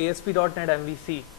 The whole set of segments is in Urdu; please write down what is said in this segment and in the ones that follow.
ASP.NET MVC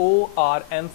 ORM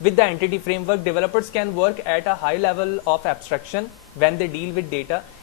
With the entity framework, developers can work at a high level of abstraction when they deal with data।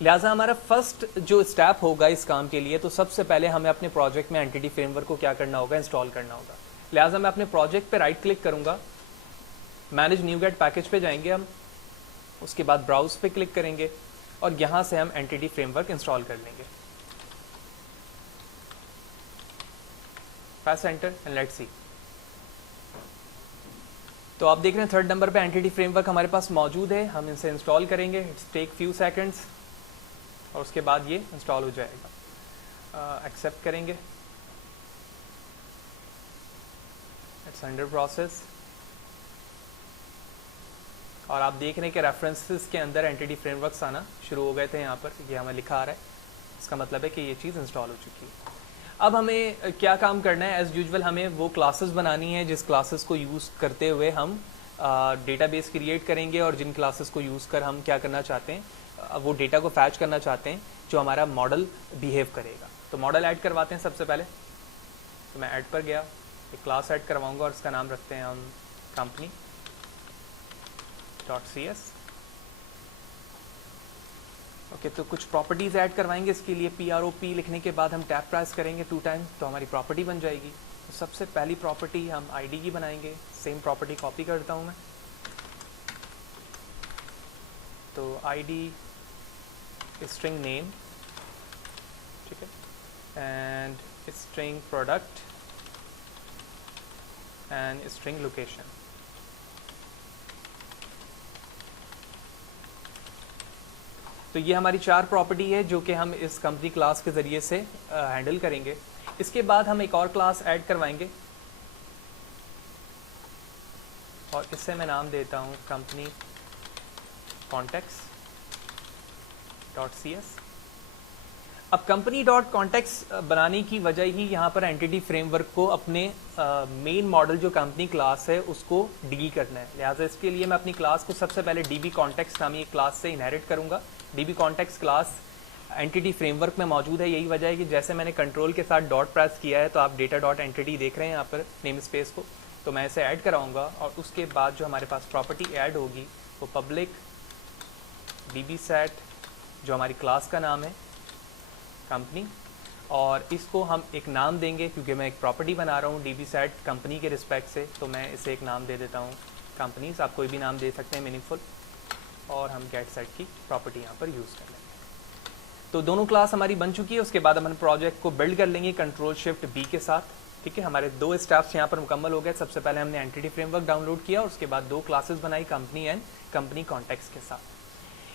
لہٰذا ہمارا فرسٹ جو اسٹیپ ہوگا اس کام کے لیے، تو سب سے پہلے ہمیں اپنے پروجیکٹ میں اینٹیٹی فریم ورک کو کیا کرنا ہوگا، انسٹال کرنا ہوگا. لہٰذا میں اپنے پروجیکٹ پہ رائٹ کلک کروں گا، مینیج نیو گیٹ پیکج پہ جائیں گے ہم، اس کے بعد براؤز پہ کلک کریں گے اور یہاں سے ہم اینٹیٹی فریم ورک انسٹال کر لیں گے. Press enter and let's see. تو آپ دیکھ رہے ہیں تھرڈ نمبر پہ اینٹیٹی فریم ورک ہمارے پاس موجود ہے. ہم اسے انسٹال کریں گے. اٹس ٹیک فیو سیکنڈس اور اس کے بعد یہ انسٹال ہو جائے گا. ایکسیپٹ کریں گے. It's under process. اور آپ دیکھ رہے ہیں کہ ریفرنسز کے اندر اینٹیٹی فریم ورکس آنا شروع ہو گئے تھے. یہاں پر یہ ہمیں لکھا آ رہا ہے، اس کا مطلب ہے کہ یہ چیز انسٹال ہو چکی ہے. اب ہمیں کیا کام کرنا ہے؟ ایز یوزول ہمیں وہ کلاسز بنانی ہے جس کلاسز کو یوز کرتے ہوئے ہم ڈیٹا بیس کریٹ کریں گے، اور جن کلاسز کو یوز کر ہم کیا کرنا چاہتے ہیں، وہ ڈیٹا کو فیچ کرنا چاہتے ہیں جو ہمارا ماڈل بیہیو کرے گا. تو ماڈل ایڈ کرواتے ہیں سب سے پہلے. تو میں ایڈ پر گیا، ایک کلاس ایڈ کرواؤں گا اور اس کا نام رکھتے ہیں ہم کمپنی .cs. اوکے، تو کچھ پراپرٹیز ایڈ کروائیں گے. اس کے لیے PROP لکھنے کے بعد ہم ٹیب پریس کریں گے 2 ٹائم تو ہماری پراپرٹی بن جائے گی. تو سب سے پہلی پراپرٹی ہم ID کی بنائیں گے. سیم پراپرٹی کاپی کرتا ہوں میں. تو ID اسٹرنگ نیم، ٹھیک ہے، and string product and string location. تو یہ ہماری 4 پراپرٹی ہے جو کہ ہم اس کمپنی کلاس کے ذریعے سے ہینڈل کریں گے. اس کے بعد ہم ایک اور کلاس ایڈ کروائیں گے اور اس سے میں نام دیتا ہوں کمپنی کانٹیکٹس .cs. اب کمپنی .کانٹیکٹس بنانے کی وجہ ہی یہاں پر اینٹیٹی فریم ورک کو اپنے مین ماڈل جو کمپنی کلاس ہے اس کو ڈی کرنا ہے. لہٰذا اس کے لیے میں اپنی کلاس کو سب سے پہلے DB کانٹیکٹس نامی ایک کلاس سے انہیرٹ کروں گا. DB contacts class entity frame work میں موجود ہے. یہی وجہ ہے کہ جیسے میں نے کنٹرول کے ساتھ ڈاٹ پریس کیا ہے تو آپ ڈیٹا ڈاٹ اینٹیٹی دیکھ رہے ہیں یہاں پر نیم اسپیس کو. تو میں اسے ایڈ کراؤں گا اور اس کے بعد جو ہمارے پاس پراپرٹی ایڈ ہوگی وہ پبلک DB سیٹ جو ہماری کلاس کا نام ہے کمپنی، اور اس کو ہم ایک نام دیں گے کیونکہ میں ایک پراپرٹی بنا رہا ہوں DB سیٹ کمپنی کے رسپیکٹ سے. تو میں اسے ایک نام دے دیتا ہوں کمپنیز. آپ کوئی بھی نام دے سکتے ہیں میننگ فل. اور ہم گیٹ سیٹ کی پراپرٹی یہاں پر یوز کر لیں گے. تو دونوں کلاس ہماری بن چکی ہے. اس کے بعد ہم پروجیکٹ کو بلڈ کر لیں گے Ctrl+Shift+B کے ساتھ. ٹھیک ہے، ہمارے 2 اسٹیپس یہاں پر مکمل ہو گئے. سب سے پہلے ہم نے entity framework download کیا اور اس کے بعد 2 کلاسز بنائی کمپنی اینڈ کمپنی کانٹیکٹس کے ساتھ.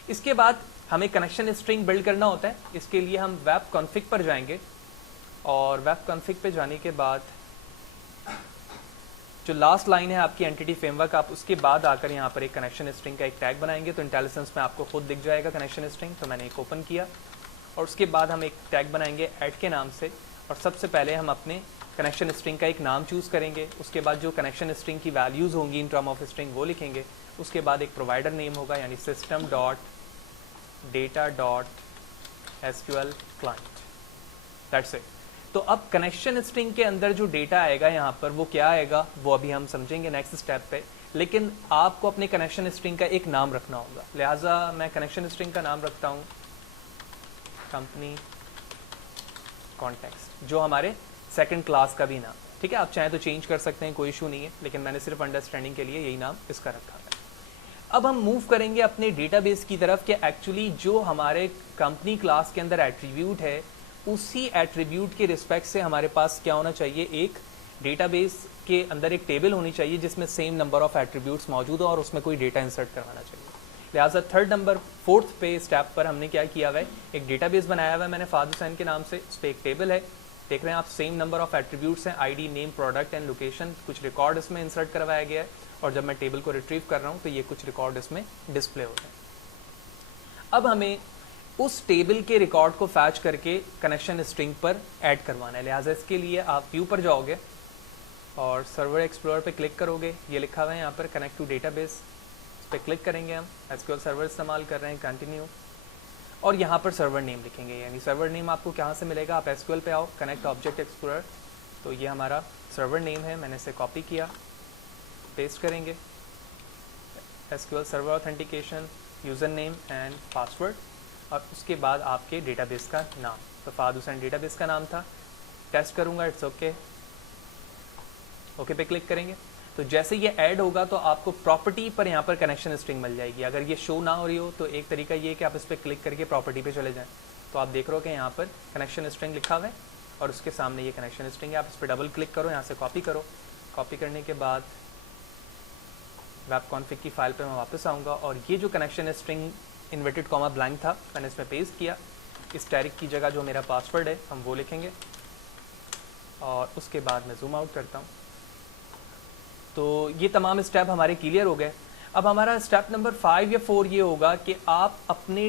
اس کے بعد ہمیں کنیکشن اسٹرنگ بلڈ کرنا ہوتا ہے. اس کے لیے ہم ویب کانفگ پر جائیں گے اور ویب کانفگ پہ جانے کے بعد جو لاسٹ لائن ہے آپ کی اینٹیٹی فریم ورک، آپ اس کے بعد آ کر یہاں پر ایک کنیکشن اسٹرنگ کا ایک ٹیگ بنائیں گے. تو انٹیلیجنس میں آپ کو خود دکھ جائے گا کنیکشن اسٹرنگ. تو میں نے ایک اوپن کیا اور اس کے بعد ہم ایک ٹیگ بنائیں گے ایڈ کے نام سے. اور سب سے پہلے ہم اپنے کنیکشن اسٹرنگ کا ایک نام چوز کریں گے. اس کے بعد جو کنیکشن اسٹرنگ کی ویلیوز ہوں گی ان ٹرم آف اسٹرنگ وہ لکھیں گے. اس کے بعد ایک پرووائڈر نیم ہوگا یعنی system.data.sql client. That's it. تو اب کنیکشن اسٹرنگ کے اندر جو ڈیٹا آئے گا یہاں پر وہ کیا آئے گا وہ ابھی ہم سمجھیں گے نیکسٹ اسٹیپ پہ. لیکن آپ کو اپنے کنیکشن اسٹرنگ کا ایک نام رکھنا ہوگا. لہٰذا میں کنیکشن اسٹرنگ کا نام رکھتا ہوں کمپنی کانٹیکٹس جو ہمارے سیکنڈ کلاس کا بھی نام. ٹھیک ہے، آپ چاہیں تو چینج کر سکتے ہیں، کوئی ایشو نہیں ہے، لیکن میں نے صرف انڈرسٹینڈنگ کے لیے یہی نام اس کا رکھا ہے. اب ہم موو کریں گے اپنے ڈیٹا بیس کی طرف کہ ایکچولی جو ہمارے کمپنی کلاس کے اندر ایٹریبیوٹ ہے اسی ایٹریبیوٹ کے رسپیکٹ سے ہمارے پاس کیا ہونا چاہیے، ایک ڈیٹا بیس کے اندر ایک ٹیبل ہونی چاہیے جس میں سیم نمبر آف ایٹریبیوٹس موجود ہو اور اس میں کوئی ڈیٹا انسرٹ کروانا چاہیے. لہٰذا فورتھ پہ اسٹیپ پر ہم نے کیا کیا ہوا ہے، ایک ڈیٹا بیس بنایا ہوا ہے میں نے فہد حسین کے نام سے. اس پہ ایک ٹیبل ہے، دیکھ رہے ہیں آپ، سیم نمبر آف ایٹریبیوٹس ہیں، ID name product and location. کچھ ریکارڈ اس میں انسرٹ کروایا گیا ہے اور جب میں ٹیبل کو ریٹریو کر رہا ہوں تو یہ کچھ ریکارڈ اس میں ڈسپلے ہو رہے ہیں. اب ہمیں اس ٹیبل کے ریکارڈ کو فیچ کر کے کنیکشن اسٹرنگ پر ایڈ کروانا ہے. لہٰذا اس کے لیے آپ ویو پر جاؤ گے اور سرور ایکسپلورر پہ کلک کرو گے. یہ لکھا ہوا ہے یہاں پر کنیکٹ ٹو ڈیٹا بیس، اس پہ کلک کریں گے. ہم SQL سرور استعمال کر رہے ہیں، کنٹینیو، اور یہاں پر سرور نیم لکھیں گے. یعنی سرور نیم آپ کو کہاں سے ملے گا، آپ SQL پہ آؤ، کنیکٹ آبجیکٹ ایکسپلورر. تو یہ ہمارا سرور نیم ہے، میں نے اسے کاپی کیا، پیسٹ کریں گے. SQL server authentication, user name and password. اور اس کے بعد آپ کے ڈیٹا بیس کا نام. تو فہد حسین ڈیٹا بیس کا نام تھا. ٹیسٹ کروں گا, اٹس اوکے, اوکے پہ کلک کریں گے. تو جیسے یہ ایڈ ہوگا تو آپ کو پراپرٹی پر یہاں پر کنیکشن اسٹرنگ مل جائے گی. اگر یہ شو نہ ہو رہی ہو تو ایک طریقہ یہ کہ آپ اس پہ کلک کر کے پراپرٹی پہ چلے جائیں. تو آپ دیکھ رہے ہو کہ یہاں پر کنیکشن اسٹرنگ لکھا ہوا ہے اور اس کے سامنے یہ کنیکشن اسٹرنگ ہے. آپ اس پہ ڈبل کلک کرو, یہاں سے کاپی کرو. کاپی کرنے کے بعد ویب کانفگ کی فائل پہ میں واپس آؤں گا اور یہ جو connection string inverted Cama blank تھا میں نے اس میں پیسٹ کیا. اسٹیرک کی جگہ جو میرا پاسورڈ ہے ہم وہ لکھیں گے اور اس کے بعد میں زوم آؤٹ کرتا ہوں. تو یہ تمام اسٹیپ ہمارے کلیئر ہو گئے. اب ہمارا اسٹیپ نمبر 5 یا 4 یہ ہوگا کہ آپ اپنے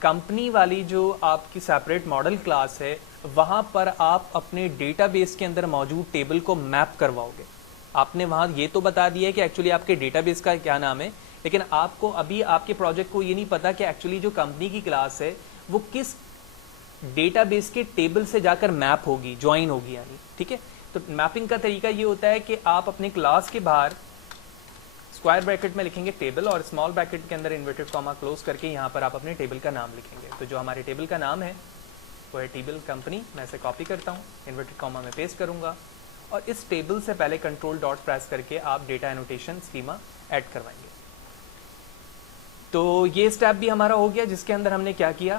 کمپنی والی جو آپ کی سیپریٹ ماڈل کلاس ہے وہاں پر آپ اپنے ڈیٹا بیس کے اندر موجود ٹیبل کو میپ کرواؤ گے. آپ نے وہاں یہ تو بتا دیا ہے کہ ایکچولی آپ کے ڈیٹا بیس کا کیا نام ہے, لیکن آپ کو ابھی آپ کے پروجیکٹ کو یہ نہیں پتا کہ ایکچولی جو کمپنی کی کلاس ہے وہ کس ڈیٹا بیس کے ٹیبل سے جا کر میپ ہوگی, جوائن ہوگی یعنی. ٹھیک ہے, تو میپنگ کا طریقہ یہ ہوتا ہے کہ آپ اپنے کلاس کے باہر اسکوائر بریکٹ میں لکھیں گے ٹیبل اور اسمال بریکٹ کے اندر انورٹڈ کاما کلوز کر کے یہاں پر آپ اپنے ٹیبل کا نام لکھیں گے. تو جو ہمارے ٹیبل کا نام ہے وہ ہے ٹیبل کمپنی. میں اسے کاپی کرتا ہوں, انورٹڈ کاما میں پیسٹ کروں گا اور اس ٹیبل سے پہلے کنٹرول ڈاٹ پریس کر کے آپ ڈیٹا انوٹیشن اسکیما ایڈ کروائیں گے. تو یہ اسٹیپ بھی ہمارا ہو گیا جس کے اندر ہم نے کیا کیا,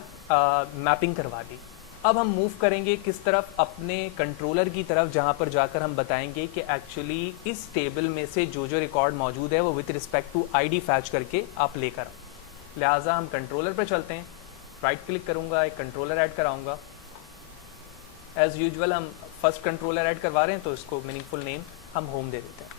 میپنگ کروا دی. اب ہم موو کریں گے کس طرف, اپنے کنٹرولر کی طرف, جہاں پر جا کر ہم بتائیں گے کہ ایکچولی اس ٹیبل میں سے جو ریکارڈ موجود ہے وہ with respect to ID fetch کر کے آپ لے کر آؤ. لہٰذا ہم کنٹرولر پہ چلتے ہیں, رائٹ کلک کروں گا, ایک کنٹرولر ایڈ کراؤں گا. ایز یوزول ہم فرسٹ کنٹرولر ایڈ کروا رہے ہیں تو اس کو میننگ فل نیم ہم ہوم دے دیتے ہیں.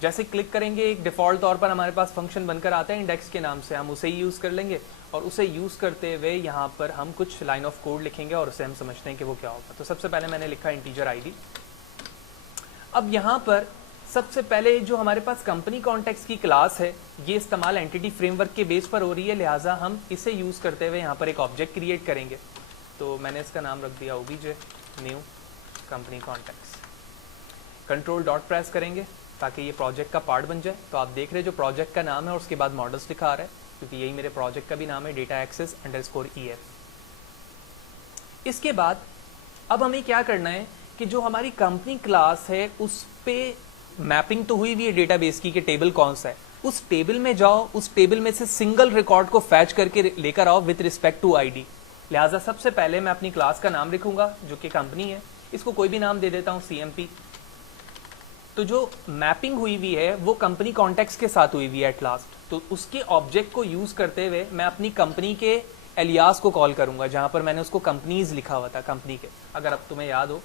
جیسے کلک کریں گے ایک ڈیفالٹ طور پر ہمارے پاس فنکشن بن کر آتا ہے انڈیکس کے نام سے, ہم اسے ہی یوز کر لیں گے اور اسے یوز کرتے ہوئے یہاں پر ہم کچھ لائن آف کوڈ لکھیں گے اور اسے ہم سمجھتے ہیں کہ وہ کیا ہوگا. تو سب سے پہلے میں نے لکھا انٹیجر آئی ڈی. اب یہاں پر سب سے پہلے جو ہمارے پاس کمپنی کانٹیکس کی کلاس ہے یہ استعمال اینٹیٹی فریم ورک کے بیس پر ہو رہی ہے, لہٰذا ہم اسے یوز کرتے ہوئے یہاں پر ایک آبجیکٹ کریٹ کریں گے. تو میں نے اس کا نام رکھ دیا O B J new company contacts. Control dot press کریں گے تاکہ یہ پروجیکٹ کا پارٹ بن جائے. تو آپ دیکھ رہے جو پروجیکٹ کا نام ہے اور اس کے بعد ماڈلس لکھا آ رہا ہے کیونکہ یہی میرے پروجیکٹ کا بھی نام ہے, data access underscore E F. اس کے بعد اب ہمیں کیا کرنا ہے کہ جو ہماری کمپنی کلاس ہے اس پہ میپنگ تو ہوئی ہوئی ہے ڈیٹا بیس کی کہ ٹیبل کون سا ہے. اس ٹیبل میں جاؤ, اس ٹیبل میں سے سنگل ریکارڈ کو فیچ کر کے لے کر آؤ with respect to ID. لہٰذا سب سے پہلے میں اپنی کلاس کا نام لکھوں گا جو کہ کمپنی ہے, اس کو کوئی بھی نام دے دیتا ہوں سی ایم پی. تو جو میپنگ ہوئی ہوئی ہے وہ کمپنی کانٹیکس کے ساتھ ہوئی ہوئی ہے ایٹ لاسٹ. تو اس کے آبجیکٹ کو یوز کرتے ہوئے میں اپنی کمپنی کے الیاس کو کال کروں گا جہاں پر میں نے اس کو کمپنیز لکھا ہوا تھا کمپنی کے. اگر اب تمہیں یاد ہو,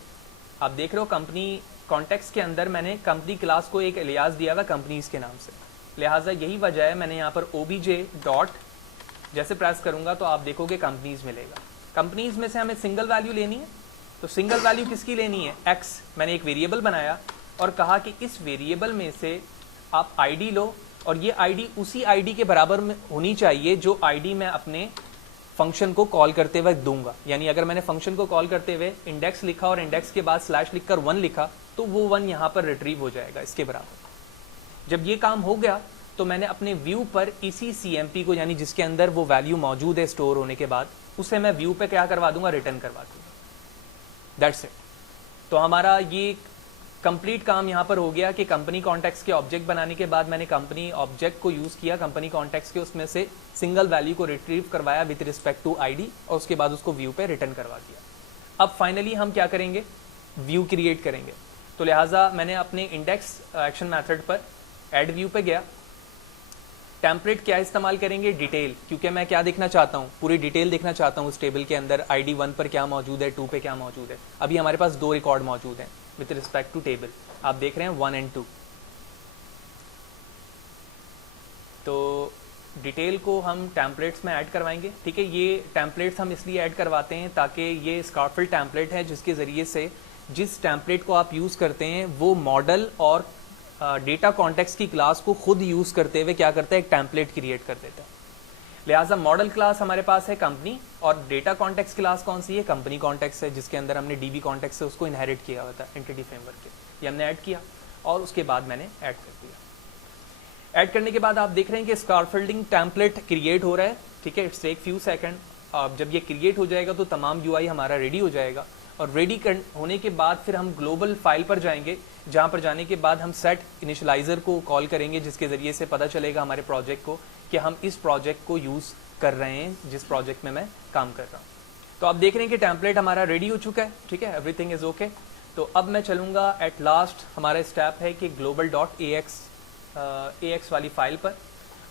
آپ دیکھ رہے ہو کمپنی کانٹیکس کے اندر میں نے کمپنی کلاس کو ایک الیاس دیا ہوا کمپنیز کے نام سے. لہٰذا یہی وجہ ہے میں نے یہاں پر او بی جے ڈاٹ جیسے پریس کروں گا تو آپ دیکھو گے کمپنیز ملے گا. کمپنیز میں سے ہمیں سنگل ویلیو لینی ہے, تو سنگل ویلیو کس کی لینی ہے, ایکس. میں نے ایک ویریبل بنایا اور کہا کہ اس ویریبل میں سے آپ آئی ڈی لو اور یہ آئی ڈی اسی آئی ڈی کے برابر میں ہونی چاہیے جو آئی ڈی میں اپنے فنکشن کو کال کرتے ہوئے دوں گا. یعنی اگر میں نے فنکشن کو کال کرتے ہوئے انڈیکس لکھا اور انڈیکس کے بعد سلیش لکھ کر 1 لکھا تو وہ 1 یہاں پر ریٹریو ہو جائے گا اس کے برابر. جب یہ کام ہو گیا تو میں نے اپنے ویو پر اسی سی ایم پی کو یعنی جس کے اندر وہ ویلیو موجود ہے اسٹور ہونے کے بعد اسے میں ویو پہ کیا کروا دوں گا, ریٹرن کروا دوں گا. That's it. تو ہمارا یہ کمپلیٹ کام یہاں پر ہو گیا کہ کمپنی کانٹیکس کے آبجیکٹ بنانے کے بعد میں نے کمپنی آبجیکٹ کو یوز کیا کمپنی کانٹیکس کے, اس میں سے سنگل ویلیو کو ریٹریو کروایا with respect to ID اور اس کے بعد اس کو ویو پہ ریٹرن کروا دیا. اب فائنلی ہم کیا کریں گے, ویو کریٹ کریں گے. تو لہٰذا میں نے اپنے انڈیکس ایکشن میتھڈ پر ایڈ ویو پہ گیا. ٹیمپلیٹ کیا استعمال کریں گے, ڈیٹیل, کیونکہ میں کیا دیکھنا چاہتا ہوں, پوری ڈیٹیل دیکھنا چاہتا ہوں اس ٹیبل کے اندر آئی ڈی 1 پر کیا موجود ہے, 2 پہ کیا موجود ہے. ابھی ہمارے پاس 2 ریکارڈ موجود ہیں وتھ رسپیکٹ ٹو ٹیبل, آپ دیکھ رہے ہیں 1 and 2. تو ڈیٹیل کو ہم ٹیمپلیٹس میں ایڈ کروائیں گے. ٹھیک ہے, یہ ٹیمپلیٹس ہم اس لیے ایڈ کرواتے ہیں تاکہ یہ اسکارفل ٹیمپلیٹ ہے جس کے ذریعے سے جس ٹیمپلیٹ کو آپ یوز کرتے ہیں وہ ماڈل اور ڈیٹا کانٹیکس کی کلاس کو خود یوز کرتے ہوئے کیا کرتا ہے, ایک ٹیمپلیٹ کریٹ کر دیتا ہے. لہٰذا ماڈل کلاس ہمارے پاس ہے کمپنی اور ڈیٹا کانٹیکس کلاس کون سی ہے, کمپنی کانٹیکس ہے, جس کے اندر ہم نے ڈی بی کانٹیکس سے اس کو انہیریٹ کیا ہوا تھا اینٹیٹی فریم ورک کے. یہ ہم نے ایڈ کیا اور اس کے بعد میں نے ایڈ کر دیا. ایڈ کرنے کے بعد آپ دیکھ رہے ہیں کہ اسکارفلڈنگ ٹیمپلیٹ کریٹ ہو رہا ہے. ٹھیک ہے, اٹس ٹیک فیو سیکنڈ. جب یہ کریٹ ہو جائے گا تو تمام UI ہمارا ریڈی ہو جائے گا, اور ریڈی ہونے کے بعد پھر ہم گلوبل فائل پر جائیں گے, جہاں پر جانے کے بعد ہم سیٹ انیشلائزر کو کال کریں گے, جس کے ذریعے سے پتہ چلے گا ہمارے پروجیکٹ کو کہ ہم اس پروجیکٹ کو یوز کر رہے ہیں جس پروجیکٹ میں کام کر رہا ہوں. تو آپ دیکھ رہے ہیں کہ ٹیمپلیٹ ہمارا ریڈی ہو چکا ہے, ٹھیک ہے, ایوری تھنگ از اوکے. تو اب میں چلوں گا ایٹ لاسٹ ہمارا اسٹیپ ہے کہ گلوبل ڈاٹ AX والی فائل پر,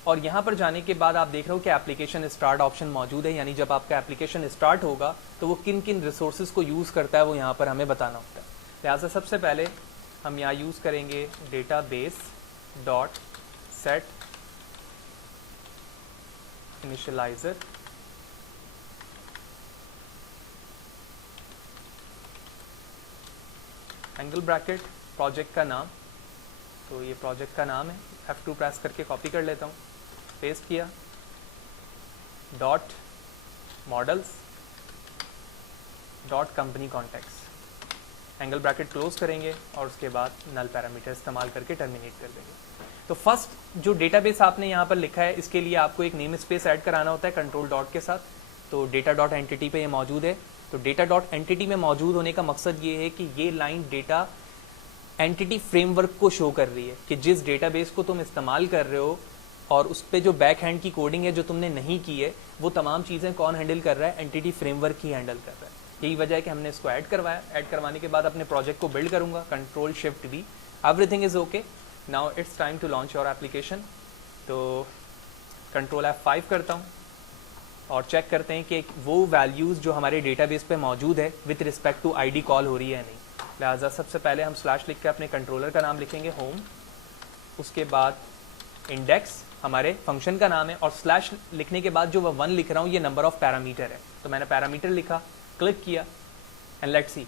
اور یہاں پر جانے کے بعد آپ دیکھ رہے ہو کہ اپلیکیشن اسٹارٹ آپشن موجود ہے, یعنی جب آپ کا اپلیکیشن اسٹارٹ ہوگا تو وہ کن کن ریسورسز کو یوز کرتا ہے وہ یہاں پر ہمیں بتانا ہوتا ہے. لہٰذا سب سے پہلے ہم یہاں یوز کریں گے database dot set initializer, angle bracket, project کا نام, تو یہ پروجیکٹ کا نام ہے, F2 پریس کر کے کاپی کر لیتا ہوں, پیسٹ کیا, dot models dot company contacts, angle bracket close کریں گے اور اس کے بعد نل پیرامیٹر استعمال کر کے ٹرمینیٹ کر دیں گے. تو فرسٹ جو ڈیٹا بیس آپ نے یہاں پر لکھا ہے, اس کے لیے آپ کو ایک نیم اسپیس ایڈ کرانا ہوتا ہے کنٹرول ڈاٹ کے ساتھ. تو ڈیٹا ڈاٹ اینٹی پہ یہ موجود ہے. تو ڈیٹا ڈاٹ اینٹی میں موجود ہونے کا مقصد یہ ہے کہ یہ line data entity framework کو شو کر رہی ہے کہ جس ڈیٹا بیس کو تم استعمال کر رہے ہو اور اس پہ جو بیک ہینڈ کی کوڈنگ ہے جو تم نے نہیں کی ہے, وہ تمام چیزیں کون ہینڈل کر رہا ہے, اینٹی فریم ورک ہی ہینڈل کر رہا ہے. یہی وجہ ہے کہ ہم نے اس کو ایڈ کروایا. ایڈ کروانے کے بعد اپنے پروجیکٹ کو بلڈ کروں گا, control shift B, everything is okay. Now it's time to launch your application. تو کنٹرول F5 کرتا ہوں اور چیک کرتے ہیں کہ وہ ویلیوز جو ہمارے ڈیٹا بیس پہ موجود ہے وتھ رسپیکٹ ٹو ID کال ہو رہی ہے یا نہیں. لہٰذا سب سے پہلے ہم سلیش لکھ کے اپنے کنٹرولر کا نام لکھیں گے ہوم, اس کے بعد انڈیکس ہمارے فنکشن کا نام ہے, اور سلیش لکھنے کے بعد جو وہ 1 لکھ رہا ہوں یہ نمبر آف پیرامیٹر ہے. تو میں نے پیرامیٹر لکھا, کلک کیا, and let's C,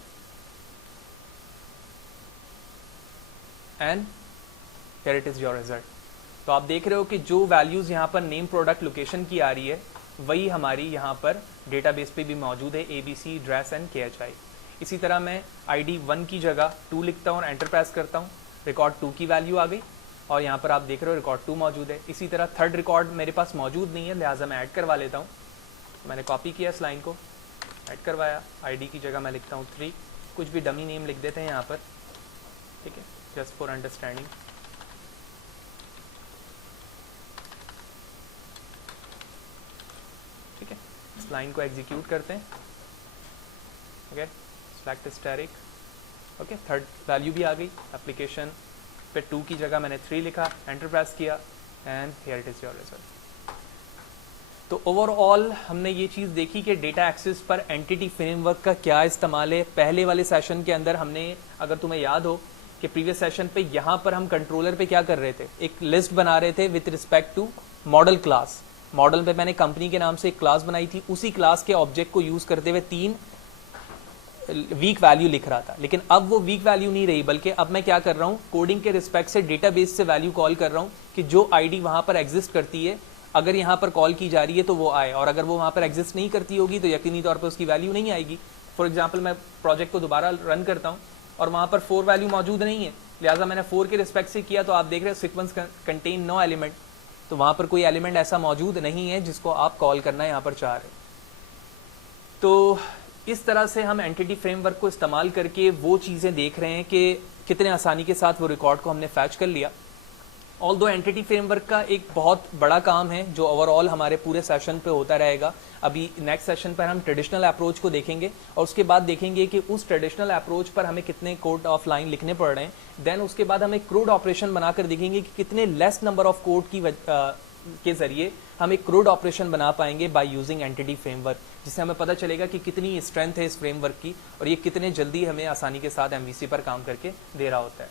and here it is your result. تو آپ دیکھ رہے ہو کہ جو ویلیوز یہاں پر نیم پروڈکٹ لوکیشن کی آ رہی ہے وہی ہماری یہاں پر ڈیٹا بیس پہ بھی موجود ہے, ABC, ایڈریس اینڈ KHI. اسی طرح میں ID 1 کی جگہ 2 لکھتا ہوں اور انٹر پریس کرتا ہوں, ریکارڈ 2 کی ویلیو آ گئی, اور یہاں پر آپ دیکھ رہے ہو ریکارڈ 2 موجود ہے. اسی طرح تھرڈ ریکارڈ میرے پاس موجود نہیں ہے, لہٰذا میں ایڈ کروا لیتا ہوں. میں نے کاپی کیا اس لائن کو, ایڈ کروایا, ID کی جگہ میں لکھتا ہوں 3, کچھ بھی ڈمی نیم لکھ دیتے ہیں یہاں پر, ٹھیک ہے, جسٹ فار انڈرسٹینڈنگ. ٹھیک ہے, اس لائن کو ایگزیکیوٹ کرتے ہیں. Okay, select asterisk, okay, third value بھی آ گئی. اپلیکیشن پہ 2 کی جگہ میں نے 3 لکھا, انٹر پریس کیا, and here it is your result. تو اوور آل ہم نے یہ چیز دیکھی کہ ڈیٹا ایکسس پر اینٹی فریم ورک کا کیا استعمال ہے. پہلے والے سیشن کے اندر ہم نے, اگر تمہیں یاد ہو کہ پریویس سیشن پہ یہاں پر ہم کنٹرولر پہ کیا کر رہے تھے, ایک لسٹ بنا رہے تھے with respect to model class. Model پہ میں نے کمپنی کے نام سے ایک کلاس بنائی تھی, اسی کلاس کے آبجیکٹ کو یوز کرتے ہوئے 3 ویک ویلیو لکھ رہا تھا. لیکن اب وہ ویک ویلیو نہیں رہی, بلکہ اب میں کیا کر رہا ہوں, کوڈنگ کے رسپیکٹ سے ڈیٹا بیس سے ویلیو کال کر رہا ہوں کہ جو ID وہاں پر ایگزسٹ کرتی ہے اگر یہاں پر کال کی جا رہی ہے تو وہ آئے, اور اگر وہ وہاں پر ایگزسٹ نہیں کرتی ہوگی تو یقینی طور پر اس کی ویلیو نہیں آئے گی. فار ایگزامپل میں پروجیکٹ کو دوبارہ رن کرتا ہوں اور وہاں پر 4 ویلیو موجود نہیں ہے, لہٰذا میں نے 4 کے رسپیکٹ سے کیا, تو آپ دیکھ رہے ہیں سیکوینس کنٹین نو ایلیمنٹ, تو وہاں پر کوئی ایلیمنٹ ایسا موجود نہیں ہے جس کو آپ کال کرنا یہاں پر چاہ رہے ہیں. تو اس طرح سے ہم اینٹی فریم ورک کو استعمال کر کے وہ چیزیں دیکھ رہے ہیں کہ کتنے آسانی کے ساتھ وہ ریکارڈ کو ہم نے فیچ کر لیا. آل دو اینٹی فریم ورک کا ایک بہت بڑا کام ہے جو اوور آل ہمارے پورے سیشن پہ ہوتا رہے گا. ابھی نیکسٹ سیشن پر ہم ٹریڈیشنل اپروچ کو دیکھیں گے, اور اس کے بعد دیکھیں گے کہ اس ٹریڈیشنل اپروچ پر ہمیں کتنے کوڈ آف لائن لکھنے پڑ رہے ہیں. دین اس کے بعد ہم ایک کروڈ آپریشن بنا کر دیکھیں گے کہ کتنے لیس نمبر آف کوڈ کے ذریعے ہم ایک کروڈ آپریشن بنا پائیں گے by using entity framework, جس سے ہمیں پتہ چلے گا کہ کتنی اسٹرینتھ ہے اس فریم ورک کی اور یہ کتنے جلدی ہمیں آسانی کے ساتھ MVC پر کام کر کے دے رہا ہوتا ہے.